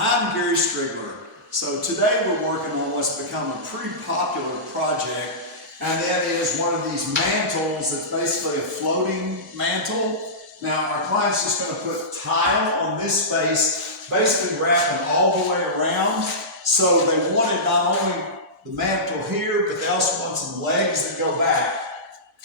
I'm Gary Striegler. So today we're working on what's become a pretty popular project, and that is one of these mantles that's basically a floating mantle. Now our client's just going to put tile on this space, basically wrapping all the way around. So they wanted not only the mantle here, but they also want some legs that go back.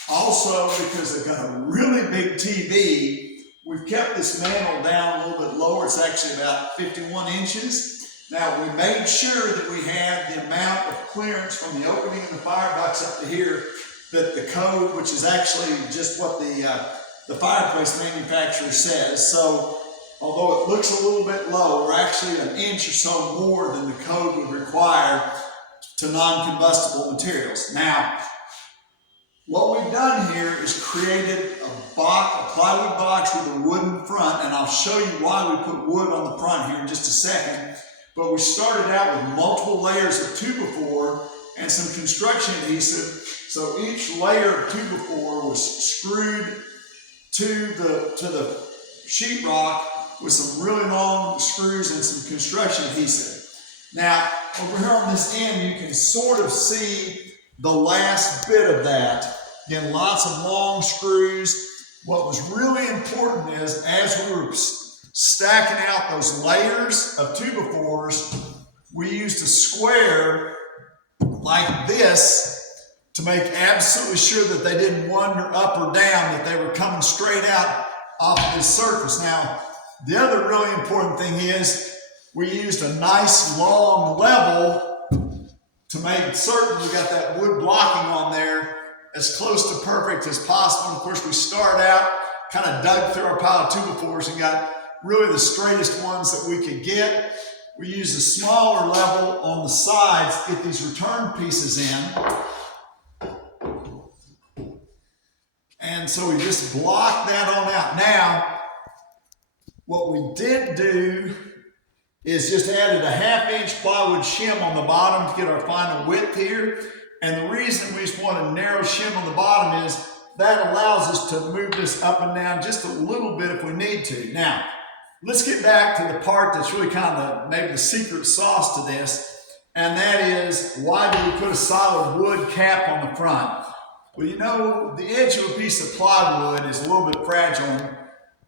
Also, because they've got a really big TV, we've kept this mantle down a little bit lower. It's actually about 51 inches. Now, we made sure that we had the amount of clearance from the opening in the firebox up to here that the code, which is actually just what the fireplace manufacturer says. So, although it looks a little bit low, we're actually an inch or so more than the code would require to non-combustible materials. Now, what we've done here is created a plywood box with a wooden front, and I'll show you why we put wood on the front here in just a second. But we started out with multiple layers of 2x4 and some construction adhesive. So each layer of 2x4 was screwed to the sheetrock with some really long screws and some construction adhesive. Now, over here on this end, you can sort of see the last bit of that. Again, lots of long screws. What was really important is, as we were stacking out those layers of 2x4s, we used a square like this to make absolutely sure that they didn't wander up or down, that they were coming straight out off of this surface. Now, the other really important thing is we used a nice long level to make certain we got that wood blocking on there as close to perfect as possible. And of course, we start out, kind of dug through our pile of 2x4s and got really the straightest ones that we could get. We used a smaller level on the sides to get these return pieces in. And so we just blocked that on out. Now, what we did do is just added a 1/2 inch plywood shim on the bottom to get our final width here. And the reason we just want a narrow shim on the bottom is that allows us to move this up and down just a little bit if we need to. Now, let's get back to the part that's really kind of maybe the secret sauce to this. And that is, why do we put a solid wood cap on the front? Well, you know, the edge of a piece of plywood is a little bit fragile.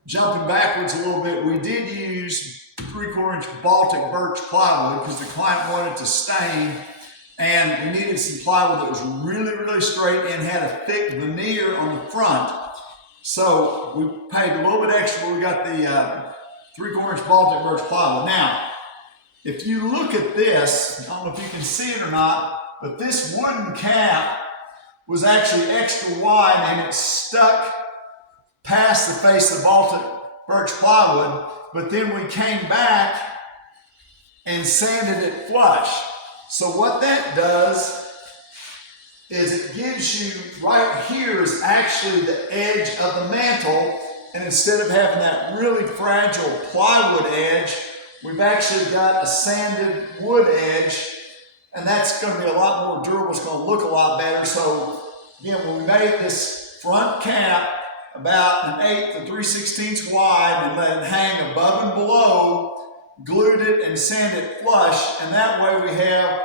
Jumping backwards a little bit, we did use 3/4 inch Baltic birch plywood because the client wanted to stain, and we needed some plywood that was really, really straight and had a thick veneer on the front. So we paid a little bit extra, but we got the 3/4 inch Baltic birch plywood. Now, if you look at this, I don't know if you can see it or not, but this wooden cap was actually extra wide and it stuck past the face of the Baltic birch plywood, but then we came back and sanded it flush. So what that does is it gives you, right here is actually the edge of the mantle, and instead of having that really fragile plywood edge, we've actually got a sanded wood edge, and that's going to be a lot more durable. It's going to look a lot better. So again, when we made this front cap about 1/8 to 3/16 wide and let it hang above and below, glued it and sanded it flush, and that way we have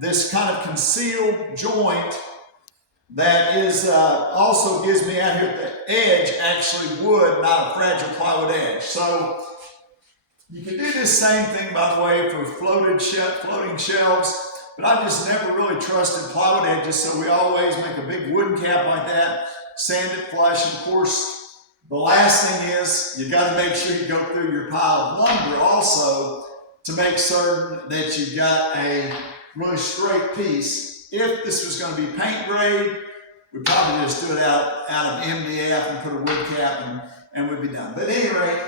this kind of concealed joint that is also gives me out here at the edge actually wood, not a fragile plywood edge. So you can do this same thing, by the way, for floating shelves, but I just never really trusted plywood edges, so we always make a big wooden cap like that, sand it flush. And of course, the last thing is you got to make sure you go through your pile of lumber also to make certain that you've got a really straight piece. If this was going to be paint grade, we'd probably just do it out of MDF and put a wood cap and we'd be done. But at any rate,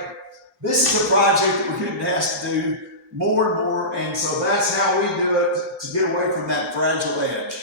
this is a project that we're getting asked to do more and more, and so that's how we do it to get away from that fragile edge.